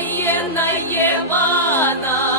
воєнна Євана.